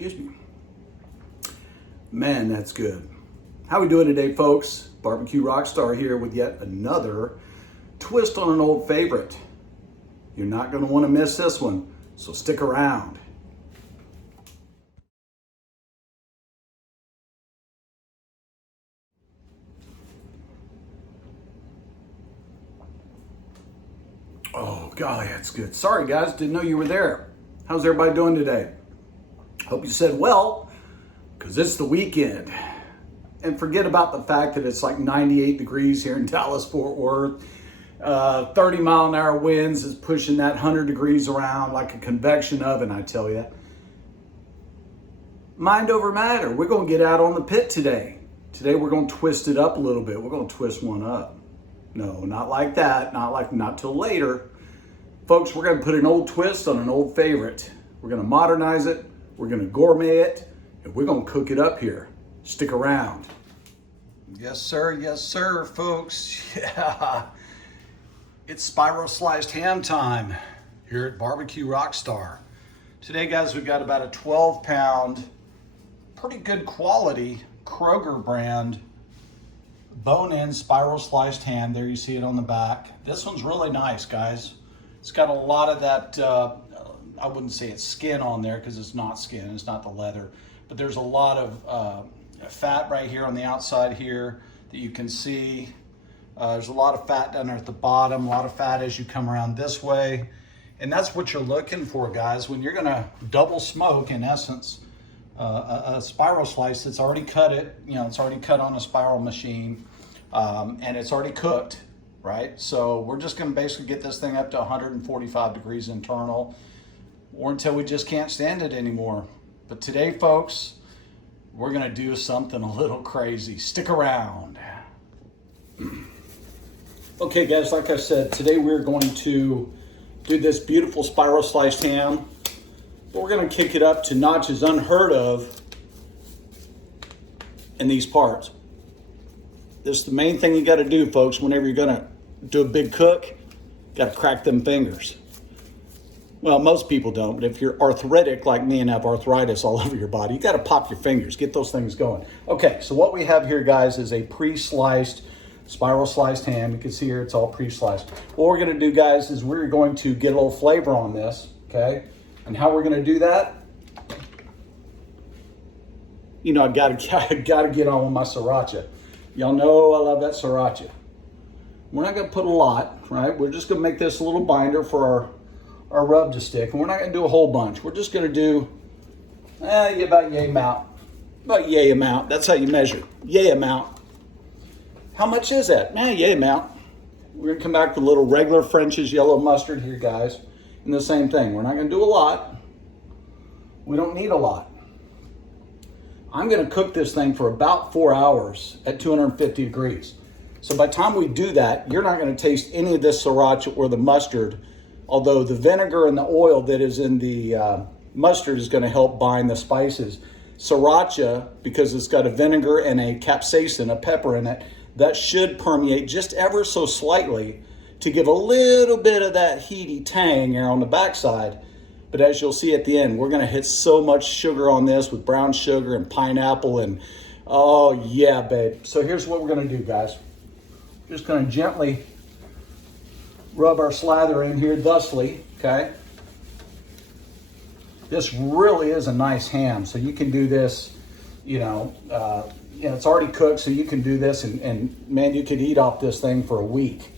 Excuse me. Man, that's good. How we doing today, folks? Barbecue Rockstar here with yet another twist on an old favorite. You're not going to want to miss this one, so stick around. Oh, golly, that's good. Sorry, guys, didn't know you were there. How's everybody doing today? Hope you said well, because it's the weekend. And forget about the fact that it's like 98 degrees here in Dallas-Fort Worth. 30-mile-an-hour winds is pushing that 100 degrees around like a convection oven, I tell you. Mind over matter. We're going to get out on the pit today. Today we're going to twist it up a little bit. We're going to twist one up. No, not like that. Not till later. Folks, we're going to put an old twist on an old favorite. We're going to modernize it. We're going to gourmet it. And we're going to cook it up here. Stick around. Yes, sir, folks. Yeah. It's spiral sliced ham time here at Barbecue Rockstar. Today, guys, we've got about a 12-pound, pretty good quality Kroger brand bone-in spiral sliced ham. There you see it on the back. This one's really nice, guys. It's got a lot of that, I wouldn't say it's skin on there because it's not skin, it's not the leather, but there's a lot of fat right here on the outside here that you can see. There's a lot of fat down there at the bottom, a lot of fat as you come around this way. And that's what you're looking for, guys, when you're gonna double smoke, in essence, a spiral slice that's already cut it's already cut on a spiral machine, and it's already cooked, right? So we're just gonna basically get this thing up to 145 degrees internal, or until we just can't stand it anymore. But today, folks, we're gonna do something a little crazy. Stick around. Okay, guys, like I said, today we're going to do this beautiful spiral sliced ham. But we're gonna kick it up to notches unheard of in these parts. This is the main thing you gotta do, folks, whenever you're gonna do a big cook. Gotta crack them fingers. Well, most people don't, but if you're arthritic like me and have arthritis all over your body, you gotta pop your fingers, get those things going. Okay, so what we have here, guys, is a pre-sliced, spiral sliced ham. You can see here it's all pre-sliced. What we're gonna do, guys, is we're going to get a little flavor on this, okay? And how we're gonna do that, you know, I gotta get on with my sriracha. Y'all know I love that sriracha. We're not gonna put a lot, right? We're just gonna make this a little binder for our rub to stick, and we're not gonna do a whole bunch. We're just gonna do about yay amount. About yay amount. That's how you measure. Yay amount. How much is that? Yay amount. We're gonna come back to a little regular French's yellow mustard here, guys. And the same thing. We're not gonna do a lot. We don't need a lot. I'm gonna cook this thing for about 4 hours at 250 degrees. So by the time we do that, you're not gonna taste any of this sriracha or the mustard, although the vinegar and the oil that is in the mustard is gonna help bind the spices. Sriracha, because it's got a vinegar and a capsaicin, a pepper in it, that should permeate just ever so slightly to give a little bit of that heaty tang there on the backside. But as you'll see at the end, we're gonna hit so much sugar on this with brown sugar and pineapple and, oh yeah, babe. So here's what we're gonna do, guys. Just gonna gently rub our slather in here thusly, okay? This really is a nice ham, so you can do this, it's already cooked, so you can do this and man, you could eat off this thing for a week.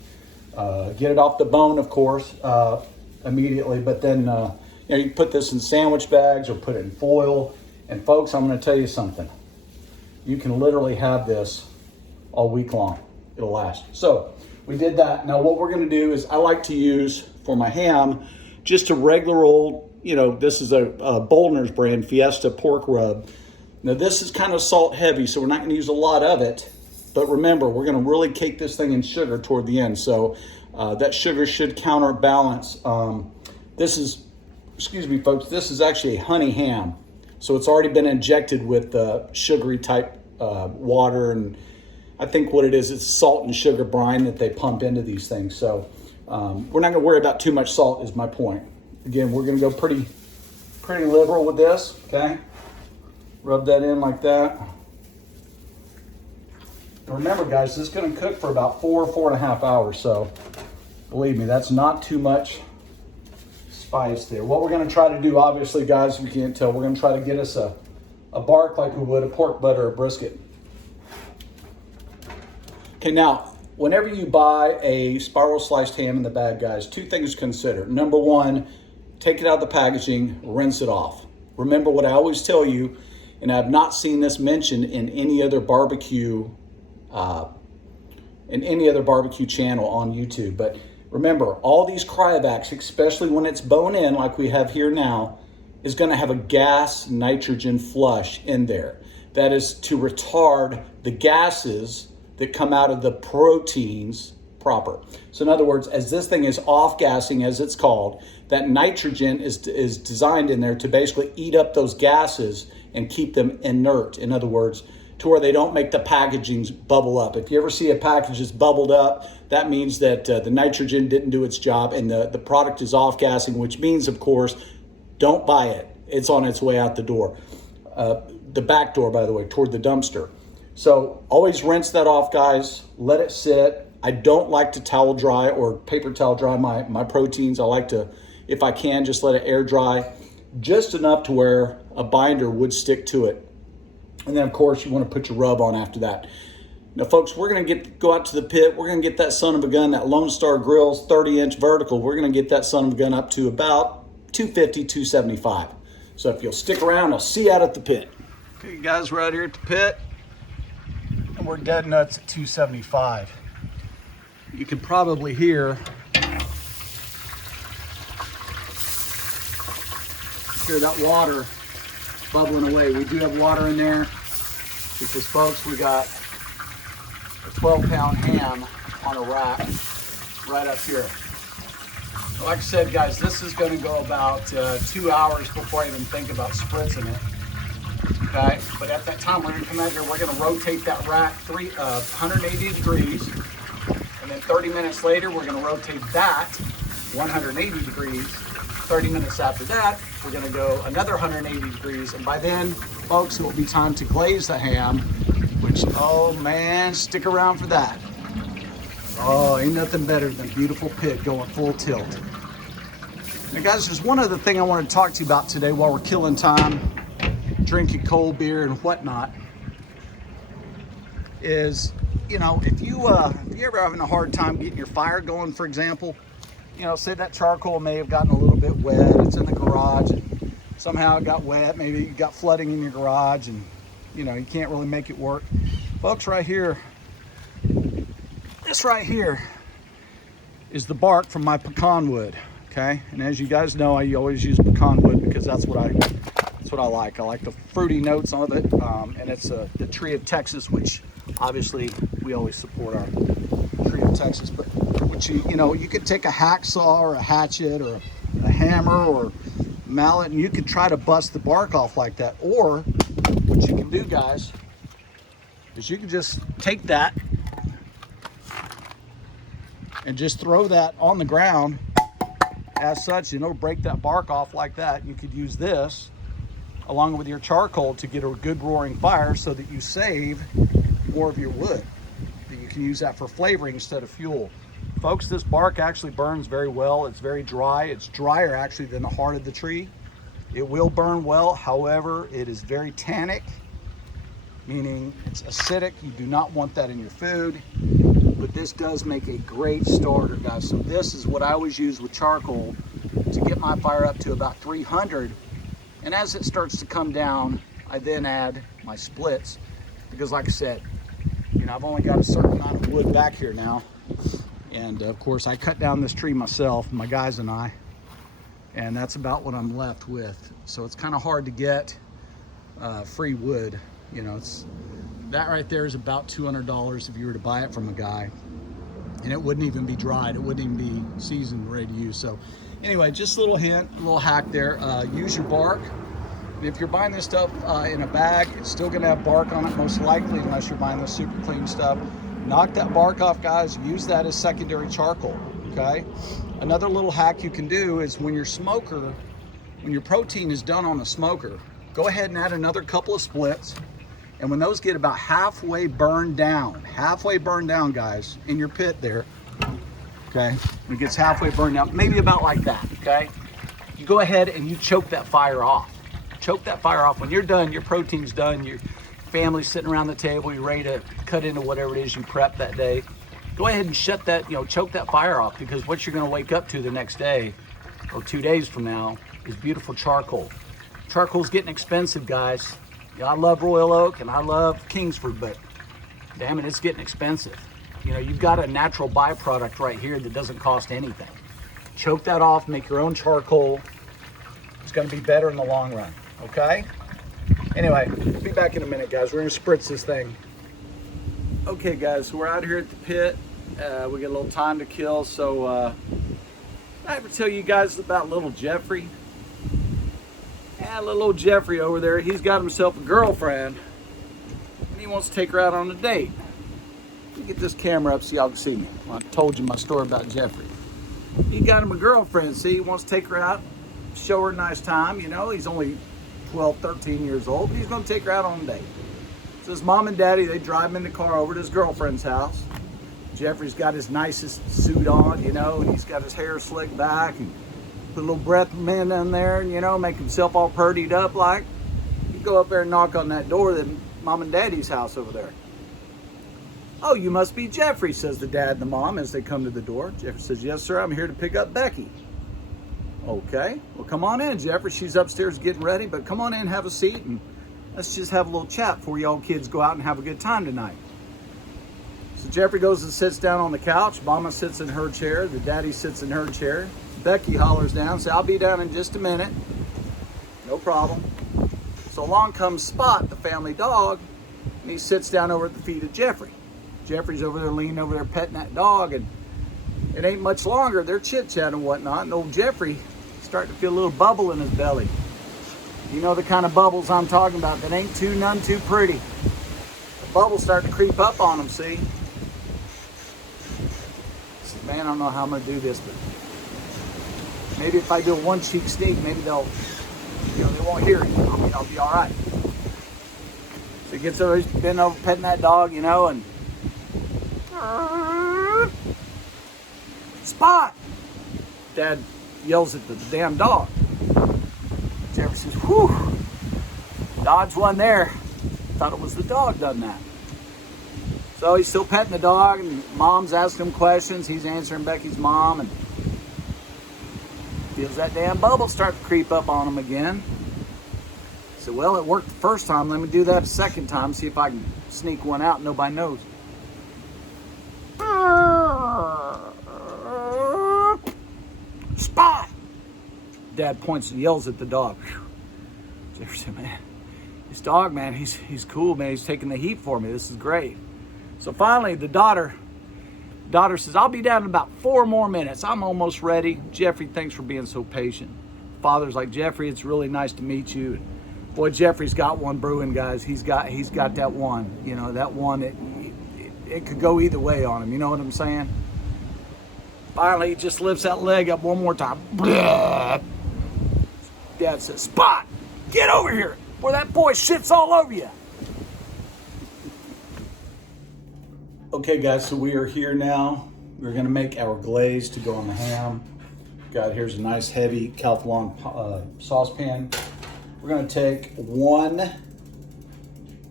Get it off the bone, of course, immediately, but then you can put this in sandwich bags or put it in foil. And folks, I'm gonna tell you something. You can literally have this all week long. It'll last. So we did that. Now what we're gonna do is I like to use for my ham just a regular old, this is a Boldner's brand Fiesta pork rub. Now this is kind of salt heavy, so we're not gonna use a lot of it. But remember, we're gonna really cake this thing in sugar toward the end. So that sugar should counterbalance. This is, excuse me folks, this is actually a honey ham. So it's already been injected with sugary type water, and I think what it is, it's salt and sugar brine that they pump into these things. So we're not gonna worry about too much salt is my point. Again, we're gonna go pretty liberal with this, okay? Rub that in like that. And remember guys, this is gonna cook for about 4.5 hours, so believe me, that's not too much spice there. What we're gonna try to do, obviously guys, if you can't tell, we're gonna try to get us a bark like we would a pork butt or a brisket. Okay, now, whenever you buy a spiral sliced ham in the bag, guys, two things to consider. Number one, take it out of the packaging, rinse it off. Remember what I always tell you, and I've not seen this mentioned in any other barbecue channel on YouTube, but remember, all these cryovacs, especially when it's bone in like we have here now, is gonna have a gas nitrogen flush in there. That is to retard the gases that come out of the proteins proper. So in other words, as this thing is off-gassing, as it's called, that nitrogen is designed in there to basically eat up those gases and keep them inert. In other words, to where they don't make the packagings bubble up. If you ever see a package that's bubbled up, that means that the nitrogen didn't do its job and the product is off-gassing, which means, of course, don't buy it. It's on its way out the door. The back door, by the way, toward the dumpster. So always rinse that off, guys. Let it sit. I don't like to towel dry or paper towel dry my proteins. I like to, if I can, just let it air dry just enough to where a binder would stick to it. And then, of course, you want to put your rub on after that. Now, folks, we're going to go out to the pit. We're going to get that son of a gun, that Lone Star Grill's 30-inch vertical. We're going to get that son of a gun up to about 250, 275. So if you'll stick around, I'll see you out at the pit. Okay, guys, we're out here at the pit, and we're dead nuts at 275. You can probably hear that water bubbling away. We do have water in there because, folks, we got a 12-pound ham on a rack right up here. Like I said, guys, this is going to go about 2 hours before I even think about spritzing it. Okay, but at that time, we're going to come out here, we're going to rotate that rack 180 degrees, and then 30 minutes later, we're going to rotate that 180 degrees. 30 minutes after that, we're going to go another 180 degrees, and by then, folks, it will be time to glaze the ham, which, oh man, stick around for that. Oh, ain't nothing better than a beautiful pit going full tilt. Now, guys, there's one other thing I want to talk to you about today while we're killing time, drinking cold beer and whatnot, is, you know, if you're ever having a hard time getting your fire going, for example, you know, say that charcoal may have gotten a little bit wet, it's in the garage, and somehow it got wet, maybe you got flooding in your garage, and, you know, you can't really make it work. Folks, right here, this right here is the bark from my pecan wood, okay? And as you guys know, I always use pecan wood because that's what I like. I like the fruity notes of it, and it's the tree of Texas, which obviously we always support our tree of Texas. But which you know, you could take a hacksaw or a hatchet or a hammer or mallet, and you could try to bust the bark off like that. Or what you can do, guys, is you can just take that and just throw that on the ground as such, and it'll break that bark off like that. You could use this along with your charcoal to get a good roaring fire so that you save more of your wood. That you can use that for flavoring instead of fuel. Folks, this bark actually burns very well. It's very dry. It's drier actually than the heart of the tree. It will burn well. However, it is very tannic, meaning it's acidic. You do not want that in your food. But this does make a great starter, guys. So this is what I always use with charcoal to get my fire up to about 300. And as it starts to come down, I then add my splits, because like I said, you know, I've only got a certain amount of wood back here now. And of course, I cut down this tree myself, my guys and I, and that's about what I'm left with. So it's kind of hard to get free wood. You know, that right there is about $200 if you were to buy it from a guy, and it wouldn't even be dried. It wouldn't even be seasoned, ready to use. So anyway, just a little hint, a little hack there. Use your bark. If you're buying this stuff in a bag, it's still gonna have bark on it, most likely, unless you're buying the super clean stuff. Knock that bark off, guys. Use that as secondary charcoal, okay? Another little hack you can do is when your protein is done on the smoker, Go ahead and add another couple of splits. And when those get about halfway burned down, guys, in your pit there, okay? When it gets halfway burned down, maybe about like that, okay? You go ahead and you choke that fire off. Choke that fire off. When you're done, your protein's done, your family's sitting around the table, you're ready to cut into whatever it is you prep that day. Go ahead and shut that, choke that fire off, because what you're gonna wake up to the next day or 2 days from now is beautiful charcoal. Charcoal's getting expensive, guys. I love Royal Oak and I love Kingsford, but damn it, it's getting expensive. You've got a natural byproduct right here that doesn't cost anything. Choke that off, make your own charcoal. It's gonna be better in the long run, okay? Anyway, we'll be back in a minute, guys. We're gonna spritz this thing. Okay, guys, so we're out here at the pit. We got a little time to kill, so I ever tell you guys about little Jeffrey? Yeah, little old Jeffrey over there, he's got himself a girlfriend, and he wants to take her out on a date. Let me get this camera up so y'all can see me. Well, I told you my story about Jeffrey. He got him a girlfriend, see, he wants to take her out, show her a nice time, he's only 12, 13 years old, but he's gonna take her out on a date. So his mom and daddy, they drive him in the car over to his girlfriend's house. Jeffrey's got his nicest suit on, and he's got his hair slicked back, and put a little breath mint in there, and, make himself all purdied up like. You go up there and knock on that door, then mom and daddy's house over there. Oh, you must be Jeffrey, says the dad and the mom as they come to the door. Jeffrey says, yes, sir, I'm here to pick up Becky. Okay, well, come on in, Jeffrey. She's upstairs getting ready, but come on in, have a seat, and let's just have a little chat before y'all kids go out and have a good time tonight. So Jeffrey goes and sits down on the couch. Mama sits in her chair. The daddy sits in her chair. Becky hollers down, says, I'll be down in just a minute. No problem. So along comes Spot, the family dog, and he sits down over at the feet of Jeffrey. Jeffrey's over there leaning over there petting that dog, and it ain't much longer. They're chit-chatting and whatnot, and old Jeffrey starting to feel a little bubble in his belly. You know the kind of bubbles I'm talking about that ain't none too pretty. The bubbles start to creep up on him, see? Man, I don't know how I'm gonna do this, but maybe if I do a one cheek sneak, maybe they'll, they won't hear it. I'll be all right. So he gets over, he's been over petting that dog, and Spot! Dad yells at the damn dog. Jeffrey says, whew, dodged one there. Thought it was the dog done that. So he's still petting the dog, and mom's asking him questions. He's answering Becky's mom, and feels that damn bubble start to creep up on him again. So, well, it worked the first time. Let me do that a second time, see if I can sneak one out and nobody knows. Spot! Dad points and yells at the dog. Jeffrey said, man, this dog, man, he's cool, man. He's taking the heat for me. This is great. So finally, the daughter says, I'll be down in about 4 more minutes. I'm almost ready. Jeffrey, thanks for being so patient. Father's like, Jeffrey, it's really nice to meet you. Boy, Jeffrey's got one brewing, guys. He's got that one. That one, it could go either way on him. You know what I'm saying? Finally, he just lifts that leg up one more time. Dad says, Spot, get over here before that boy shits all over you. Okay, guys, so we are here now. We're gonna make our glaze to go on the ham. Here's a nice heavy Calphalon saucepan. We're gonna take one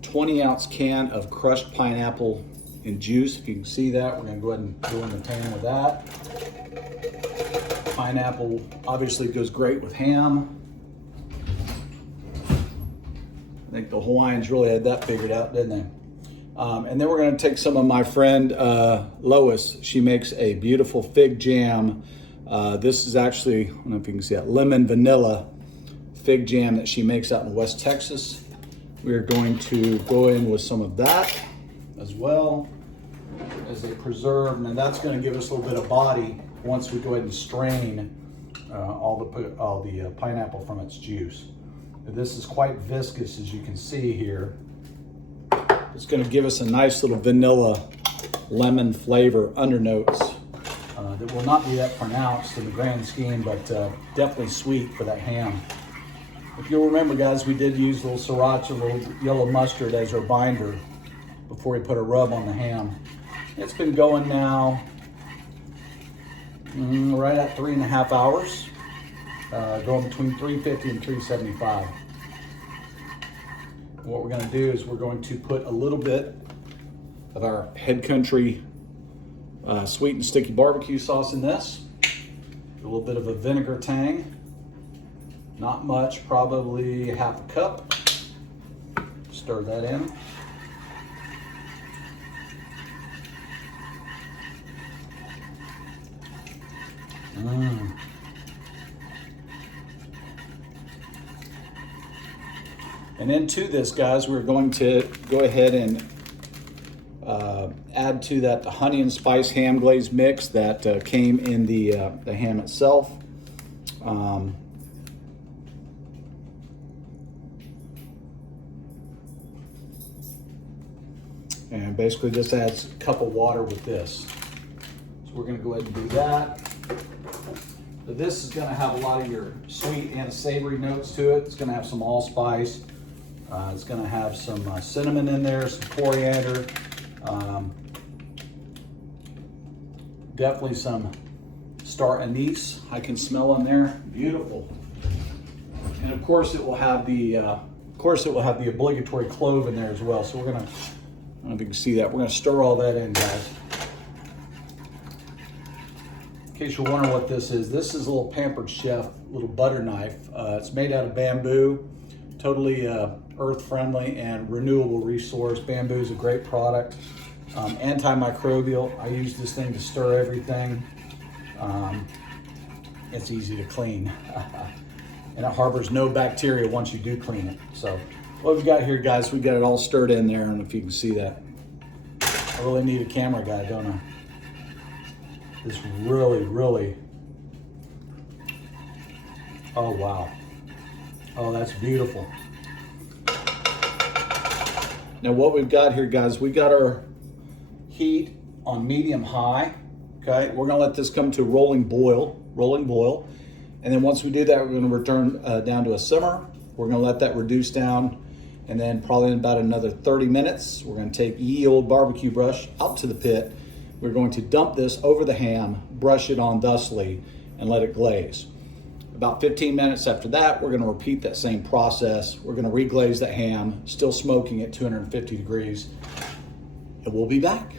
20-ounce can of crushed pineapple and juice. If you can see that, we're gonna go ahead and go in the pan with that. Pineapple obviously goes great with ham. I think the Hawaiians really had that figured out, didn't they? And then we're gonna take some of my friend Lois. She makes a beautiful fig jam. This is actually, I don't know if you can see that, lemon vanilla fig jam that she makes out in West Texas. We're going to go in with some of that as well as a preserve. And that's gonna give us a little bit of body once we go ahead and strain all the pineapple from its juice. This is quite viscous, as you can see here. It's going to give us a nice little vanilla lemon flavor undernotes that will not be that pronounced in the grand scheme, but definitely sweet for that ham. If you'll remember, guys, we did use a little sriracha, a little yellow mustard as our binder before we put a rub on the ham. It's been going now right at 3.5 hours, going between 350 and 375. What we're going to do is we're going to put a little bit of our Head Country sweet and sticky barbecue sauce in this. A little bit of a vinegar tang. Not much, probably half a cup. Stir that in. And into this, guys, we're going to go ahead and add to that the honey and spice ham glaze mix that came in the ham itself. And basically just adds a cup of water with this. So we're gonna go ahead and do that. So this is gonna have a lot of your sweet and savory notes to it. It's gonna have some allspice. It's gonna have some cinnamon in there, some coriander. Definitely some star anise. I can smell in there. Beautiful. And of course it will have the obligatory clove in there as well. So we're gonna, I don't know if you can see that. We're gonna stir all that in, guys. In case you're wondering what this is a little Pampered Chef little butter knife. It's made out of bamboo, totally earth-friendly and renewable resource. Bamboo is a great product. Antimicrobial. I use this thing to stir everything. It's easy to clean. And it harbors no bacteria once you do clean it. So what we've got here, guys, we got it all stirred in there. I don't know if you can see that. I really need a camera guy, don't I? This really, oh wow. Oh, that's beautiful. Now what we've got here, guys, we got our heat on medium high. Okay, we're gonna let this come to a rolling boil. And then once we do that, we're gonna return down to a simmer. We're gonna let that reduce down. And then probably in about another 30 minutes, we're gonna take ye old barbecue brush out to the pit. We're going to dump this over the ham, brush it on thusly, and let it glaze. About 15 minutes after that, we're gonna repeat that same process. We're gonna reglaze that ham, still smoking at 250 degrees, and we'll be back.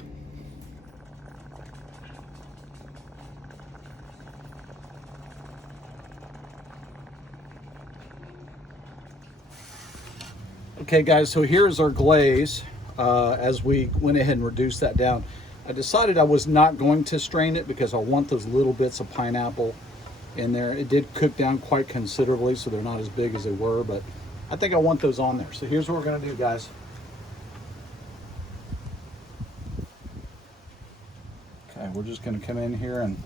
Okay guys, so here's our glaze. As we went ahead and reduced that down, I decided I was not going to strain it because I want those little bits of pineapple in there. It did cook down quite considerably, so they're not as big as they were, but I think I want those on there. So here's what we're gonna do, guys. Okay, we're just gonna come in here and,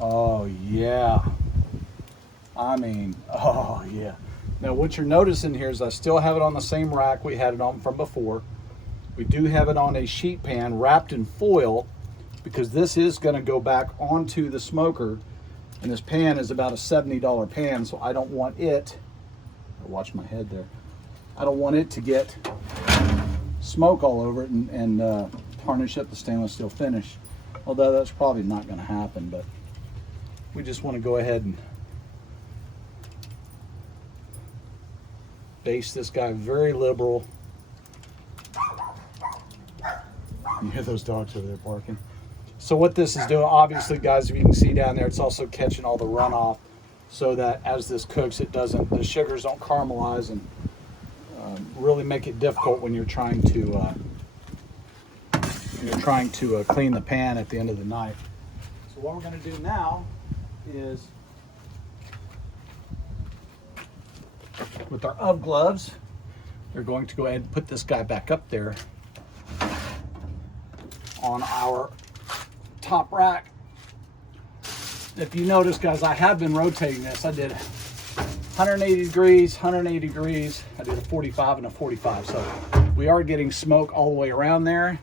oh yeah. I mean, oh yeah. Now what you're noticing here is I still have it on the same rack we had it on from before. We do have it on a sheet pan wrapped in foil because this is going to go back onto the smoker, and this pan is about a $70 pan, so I don't want it, watch my head there, I don't want it to get smoke all over it and tarnish up the stainless steel finish, although that's probably not going to happen, but we just want to go ahead and baste this guy very liberal. You hear those dogs over there barking. So what this is doing, obviously, guys, if you can see down there, it's also catching all the runoff so that as this cooks, it doesn't, the sugars don't caramelize and really make it difficult when you're trying to clean the pan at the end of the night. So what we're going to do now is, with our UV gloves, we're going to go ahead and put this guy back up there on our top rack. If you notice, guys, I have been rotating this. I did 180 degrees, 180 degrees. I did a 45 and a 45. So we are getting smoke all the way around there.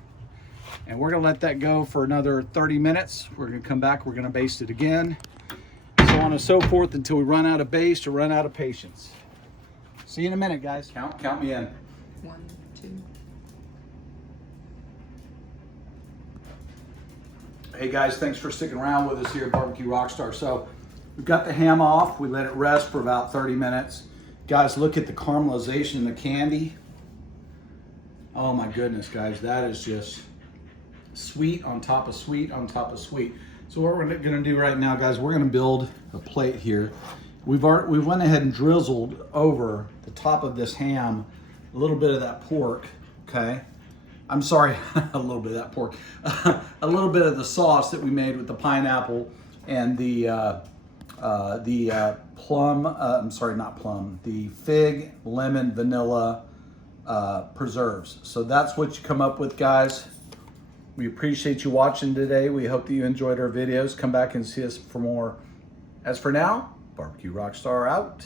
And we're gonna let that go for another 30 minutes. We're gonna come back, we're gonna baste it again. So on and so forth until we run out of base or run out of patience. See you in a minute, guys. Count me in. 1, 2. Hey guys, thanks for sticking around with us here at Barbecue Rockstar. So we've got the ham off. We let it rest for about 30 minutes. Guys, look at the caramelization in the candy. Oh my goodness, guys, that is just sweet on top of sweet on top of sweet. So what we're gonna do right now, guys, we're gonna build a plate here. We went ahead and drizzled over the top of this ham a little bit of that pork, okay? I'm sorry, a little bit of that pork. A little bit of the sauce that we made with the pineapple and the plum, I'm sorry, not plum, the fig, lemon, vanilla preserves. So that's what you come up with, guys. We appreciate you watching today. We hope that you enjoyed our videos. Come back and see us for more. As for now, Barbecue Rockstar out.